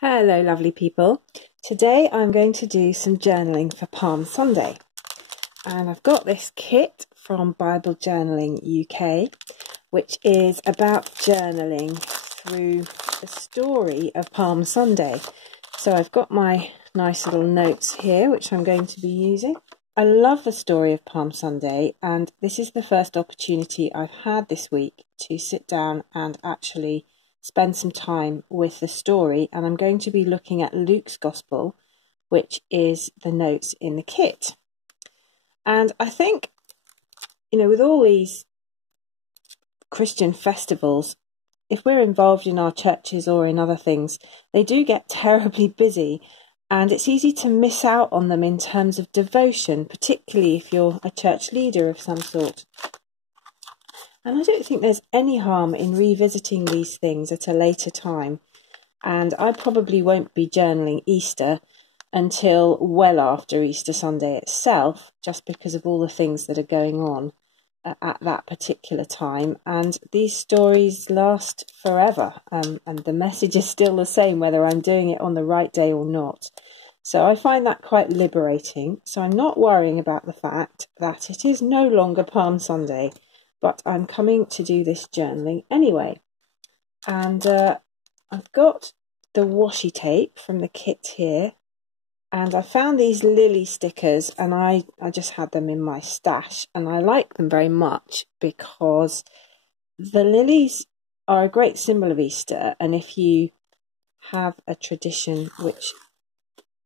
Hello lovely people. Today I'm going to do some journaling for Palm Sunday, and I've got this kit from Bible Journaling UK which is about journaling through the story of Palm Sunday. So I've got my nice little notes here which I'm going to be using. I love the story of Palm Sunday, and this is the first opportunity I've had this week to sit down and actually spend some time with the story, and I'm going to be looking at Luke's Gospel, which is the notes in the kit. And I think, with all these Christian festivals, if we're involved in our churches or in other things, they do get terribly busy, and it's easy to miss out on them in terms of devotion, particularly if you're a church leader of some sort. And I don't think there's any harm in revisiting these things at a later time. And I probably won't be journaling Easter until well after Easter Sunday itself, just because of all the things that are going on at that particular time. And these stories last forever, and the message is still the same whether I'm doing it on the right day or not. So I find that quite liberating. So I'm not worrying about the fact that it is no longer Palm Sunday, but I'm coming to do this journaling anyway. And I've got the washi tape from the kit here, and I found these lily stickers, and I just had them in my stash, and I like them very much because the lilies are a great symbol of Easter, and if you have a tradition which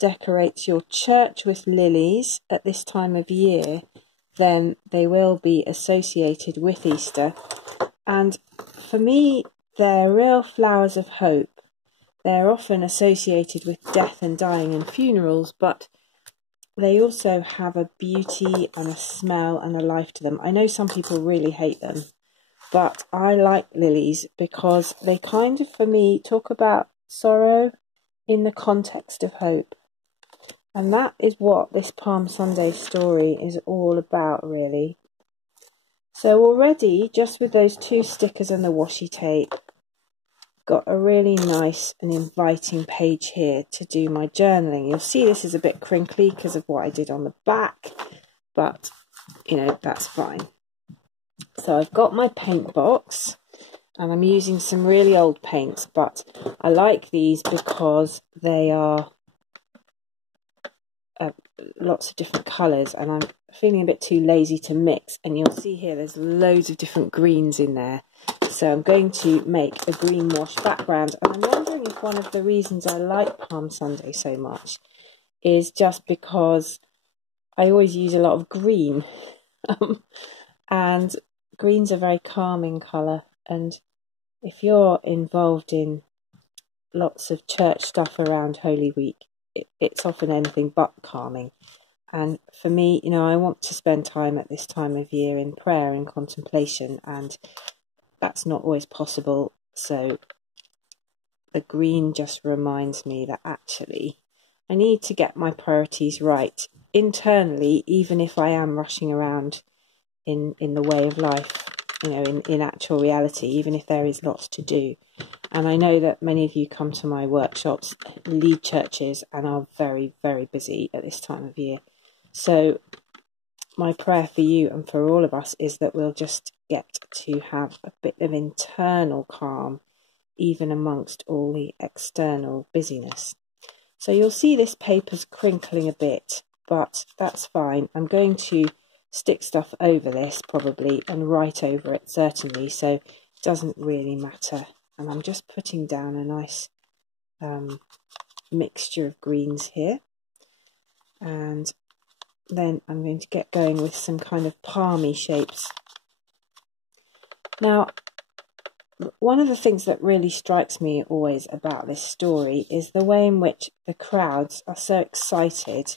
decorates your church with lilies at this time of year, then they will be associated with Easter. And for me, they're real flowers of hope. They're often associated with death and dying and funerals, but they also have a beauty and a smell and a life to them. I know some people really hate them, but I like lilies because they kind of, for me, talk about sorrow in the context of hope. And that is what this Palm Sunday story is all about, really. So already, just with those two stickers and the washi tape, I've got a really nice and inviting page here to do my journaling. You'll see this is a bit crinkly because of what I did on the back, but, that's fine. So I've got my paint box, and I'm using some really old paints, but I like these because they are lots of different colours, and I'm feeling a bit too lazy to mix, and you'll see here there's loads of different greens in there. So I'm going to make a green wash background, and I'm wondering if one of the reasons I like Palm Sunday so much is just because I always use a lot of green and green's a very calming colour, and if you're involved in lots of church stuff around Holy Week, it's often anything but calming. And for me, I want to spend time at this time of year in prayer and contemplation, and that's not always possible. So the green just reminds me that actually I need to get my priorities right internally, even if I am rushing around in the way of life, in actual reality, even if there is lots to do. And I know that many of you come to my workshops, lead churches, and are very, very busy at this time of year. So my prayer for you and for all of us is that we'll just get to have a bit of internal calm, even amongst all the external busyness. So you'll see this paper's crinkling a bit, but that's fine. I'm going to stick stuff over this probably and write over it certainly, so it doesn't really matter. And I'm just putting down a nice mixture of greens here, and then I'm going to get going with some kind of palmy shapes. Now, one of the things that really strikes me always about this story is the way in which the crowds are so excited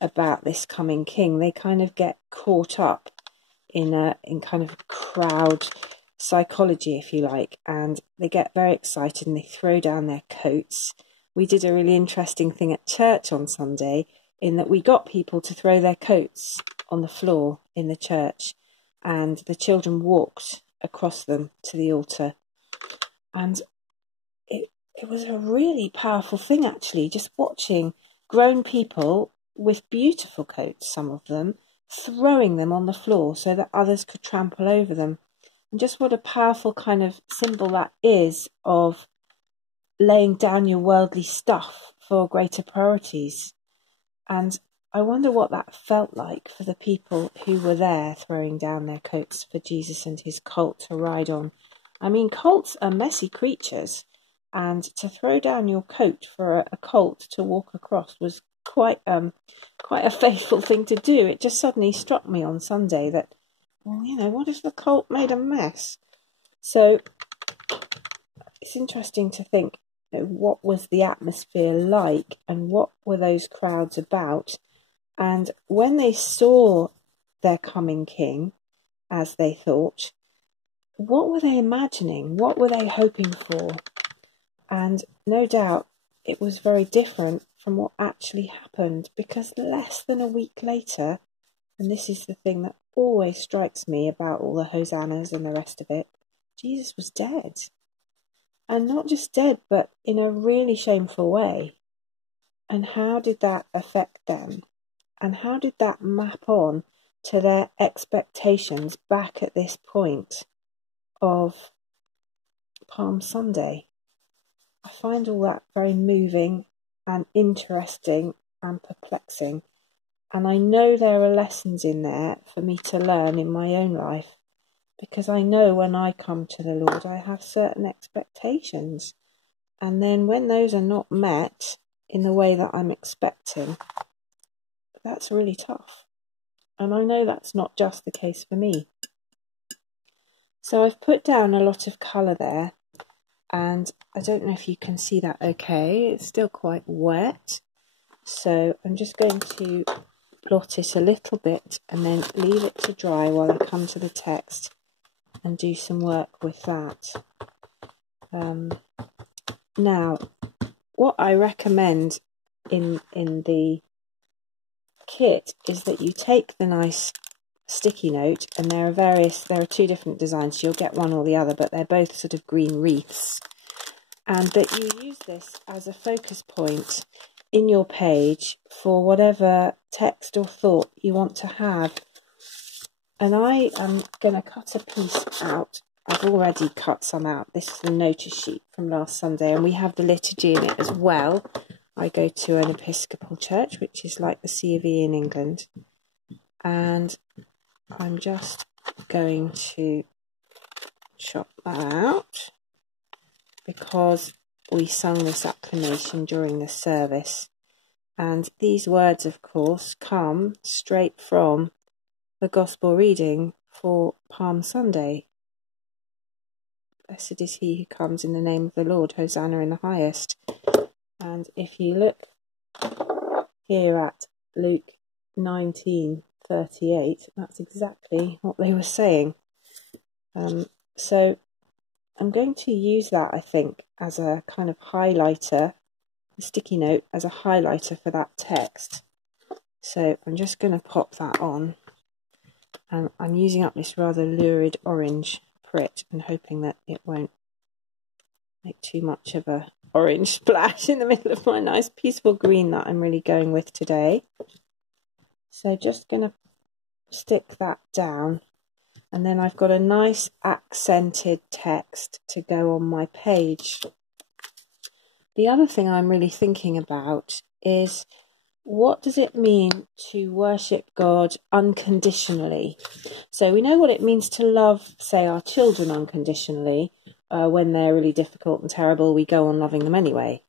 about this coming king. They kind of get caught up in kind of crowd psychology, if you like, and they get very excited and they throw down their coats. We did a really interesting thing at church on Sunday in that we got people to throw their coats on the floor in the church, and the children walked across them to the altar. And it was a really powerful thing, actually, just watching grown people with beautiful coats, some of them, throwing them on the floor so that others could trample over them. And just what a powerful kind of symbol that is of laying down your worldly stuff for greater priorities. And I wonder what that felt like for the people who were there throwing down their coats for Jesus and his colt to ride on. I mean, colts are messy creatures, and to throw down your coat for a colt to walk across was quite a faithful thing to do. It just suddenly struck me on Sunday that, well, what if the colt made a mess? So it's interesting to think, what was the atmosphere like and what were those crowds about? And when they saw their coming king, as they thought, what were they imagining? What were they hoping for? And no doubt it was very different from what actually happened, because less than a week later, and this is the thing that always strikes me about all the hosannas and the rest of it, Jesus was dead. And not just dead, but in a really shameful way. And how did that affect them? And how did that map on to their expectations back at this point of Palm Sunday? I find all that very moving and interesting and perplexing. And I know there are lessons in there for me to learn in my own life, because I know when I come to the Lord, I have certain expectations. And then when those are not met in the way that I'm expecting, that's really tough. And I know that's not just the case for me. So I've put down a lot of colour there, and I don't know if you can see that okay. It's still quite wet. So I'm just going to blot it a little bit and then leave it to dry while I come to the text and do some work with that. Now, what I recommend in the kit is that you take the nice sticky note, and there are two different designs, so you'll get one or the other, but they're both sort of green wreaths, and that you use this as a focus point in your page for whatever text or thought you want to have. And I am going to cut a piece out. I've already cut some out. This is the notice sheet from last Sunday, and we have the liturgy in it as well. I go to an Episcopal church, which is like the C of E in England, and I'm just going to chop that out because we sung this acclamation during the service. And these words, of course, come straight from the Gospel reading for Palm Sunday. Blessed is he who comes in the name of the Lord, Hosanna in the highest. And if you look here at Luke 19:38, that's exactly what they were saying. So I'm going to use that, I think, as a kind of highlighter, a sticky note as a highlighter for that text. So I'm just going to pop that on, and I'm using up this rather lurid orange Prit and hoping that it won't make too much of a orange splash in the middle of my nice peaceful green that I'm really going with today. So just going to stick that down, and then I've got a nice accented text to go on my page. The other thing I'm really thinking about is, what does it mean to worship God unconditionally? So we know what it means to love, say, our children unconditionally. When they're really difficult and terrible, we go on loving them anyway.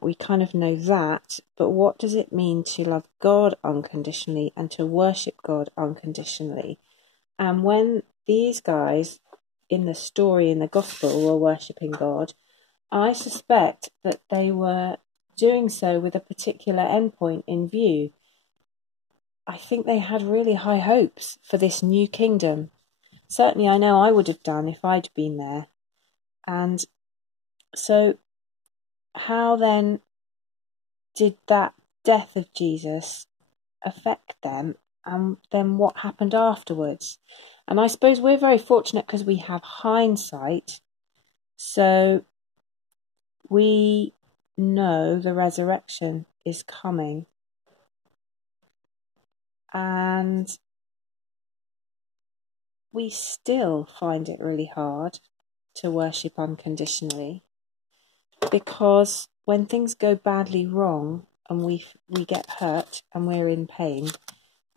We kind of know that, but what does it mean to love God unconditionally and to worship God unconditionally? And when these guys in the story in the Gospel were worshipping God, I suspect that they were doing so with a particular endpoint in view. I think they had really high hopes for this new kingdom. Certainly I know I would have done if I'd been there. And so how then did that death of Jesus affect them, and then what happened afterwards? And I suppose we're very fortunate because we have hindsight, so we know the resurrection is coming, and we still find it really hard to worship unconditionally, because when things go badly wrong and we get hurt and we're in pain,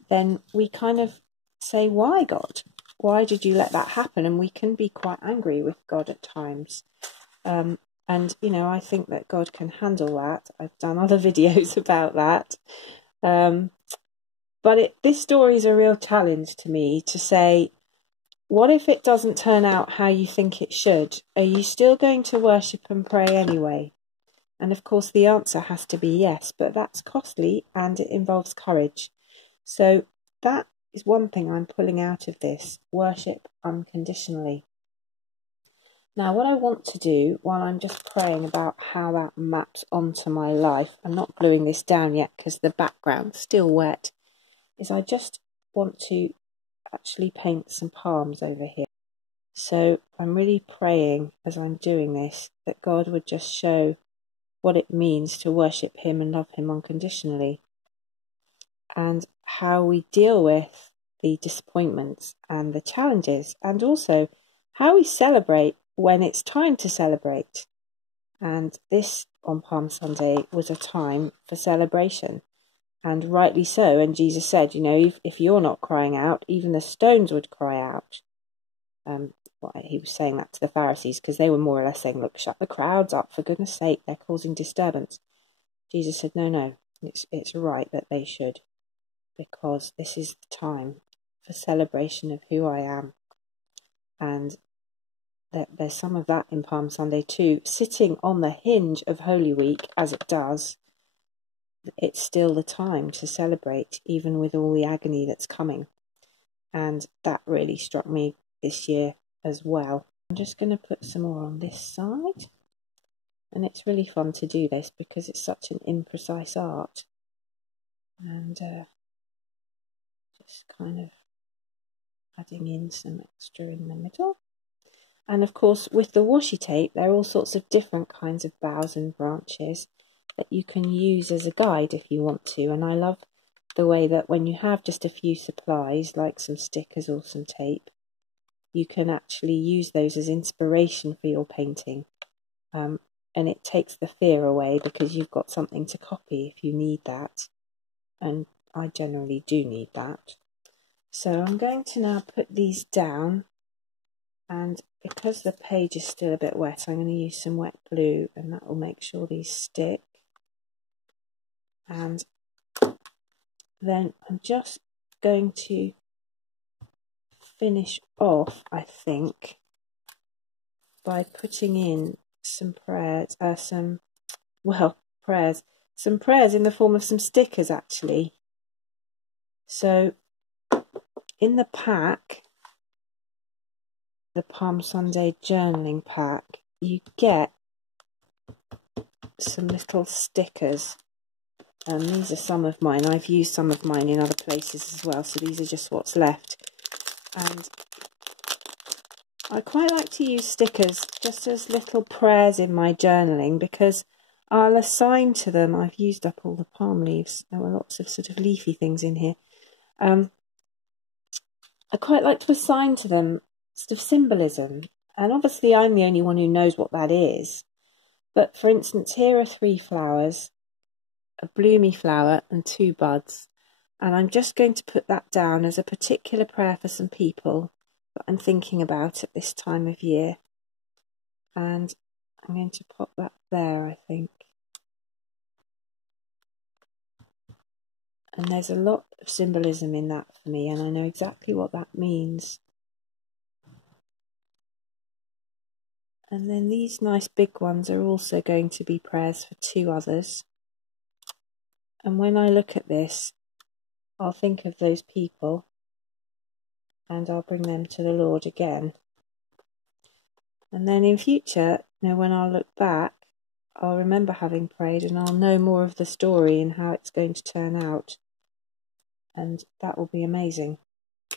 then we kind of say, why, God? Why did you let that happen? And we can be quite angry with God at times. And, you know, I think that God can handle that. I've done other videos about that. But this story is a real challenge to me to say, what if it doesn't turn out how you think it should? Are you still going to worship and pray anyway? And of course the answer has to be yes, but that's costly and it involves courage. So that is one thing I'm pulling out of this: worship unconditionally. Now, what I want to do while I'm just praying about how that maps onto my life, I'm not gluing this down yet because the background's still wet, is I just want to actually paint some palms over here. So I'm really praying as I'm doing this that God would just show what it means to worship him and love him unconditionally, and how we deal with the disappointments and the challenges, and also how we celebrate when it's time to celebrate. And this on Palm Sunday was a time for celebration, and rightly so. And Jesus said, you know, if you're not crying out, even the stones would cry out. He was saying that to the Pharisees because they were more or less saying, look, shut the crowds up, for goodness sake, they're causing disturbance. Jesus said, no, it's right that they should, because this is the time for celebration of who I am. And there's some of that in Palm Sunday too. Sitting on the hinge of Holy Week, as it does, it's still the time to celebrate, even with all the agony that's coming. And that really struck me this year as well. I'm just going to put some more on this side. And it's really fun to do this because it's such an imprecise art. And just kind of adding in some extra in the middle. And of course, with the washi tape, there are all sorts of different kinds of boughs and branches that you can use as a guide if you want to. And I love the way that when you have just a few supplies, like some stickers or some tape, you can actually use those as inspiration for your painting. And it takes the fear away because you've got something to copy if you need that. And I generally do need that. So I'm going to now put these down, and because the page is still a bit wet, I'm going to use some wet glue, and that will make sure these stick. And then I'm just going to finish off, I think, by putting in some prayers, some prayers in the form of some stickers, actually. So in the pack, the Palm Sunday journaling pack, you get some little stickers. And these are some of mine. I've used some of mine in other places as well, so these are just what's left. And I quite like to use stickers just as little prayers in my journaling, because I'll assign to them. I've used up all the palm leaves. There were lots of sort of leafy things in here. I quite like to assign to them sort of symbolism. And obviously I'm the only one who knows what that is. But for instance, here are 3 flowers, a bloomy flower and 2 buds. And I'm just going to put that down as a particular prayer for some people that I'm thinking about at this time of year. And I'm going to pop that there, I think. And there's a lot of symbolism in that for me, and I know exactly what that means. And then these nice big ones are also going to be prayers for 2 others. And when I look at this, I'll think of those people and I'll bring them to the Lord again. And then in future, you know, when I look back, I'll remember having prayed and I'll know more of the story and how it's going to turn out. And that will be amazing,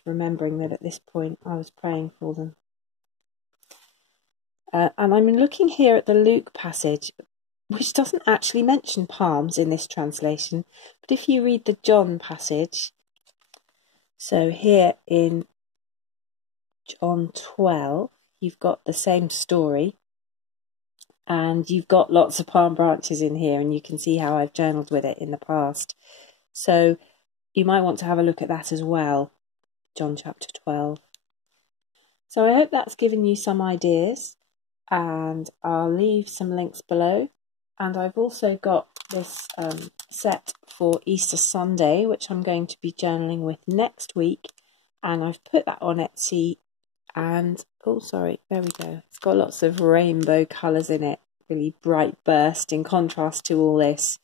remembering that at this point I was praying for them. And I'm looking here at the Luke passage, which doesn't actually mention palms in this translation, but if you read the John passage, so here in John 12, you've got the same story, and you've got lots of palm branches in here, and you can see how I've journaled with it in the past. So you might want to have a look at that as well, John chapter 12. So I hope that's given you some ideas, and I'll leave some links below. And I've also got this set for Easter Sunday, which I'm going to be journaling with next week. And I've put that on Etsy. And, oh, sorry, there we go. It's got lots of rainbow colours in it, really bright burst in contrast to all this.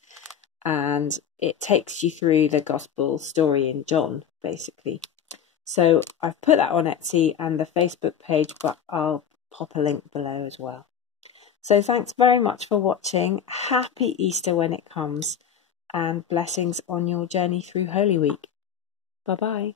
And it takes you through the gospel story in John, basically. So I've put that on Etsy and the Facebook page, but I'll pop a link below as well. So thanks very much for watching. Happy Easter when it comes, and blessings on your journey through Holy Week. Bye-bye.